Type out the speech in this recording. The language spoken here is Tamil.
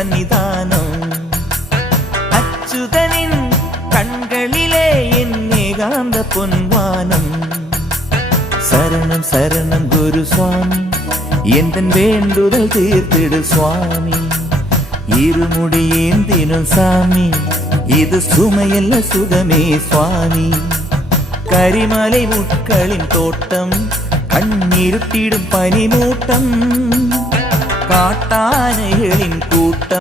சன்னிதானம். அச்சுதனின் கண்களிலே என் ஏகாந்த பொன்வானம். சரணம் சரணம் குரு சுவாமி, எந்தன் வேண்டுதல் தீர்த்திடு சுவாமி. இருமுடி ஏந்தினும் சாமி, இது சுமையல்ல சுகமே சுவாமி. கரிமலை முட்களின் தோட்டம், கண்ணீருட்டிடும் பனிமூட்டம், காட்டானைகளின் கூட்டம்.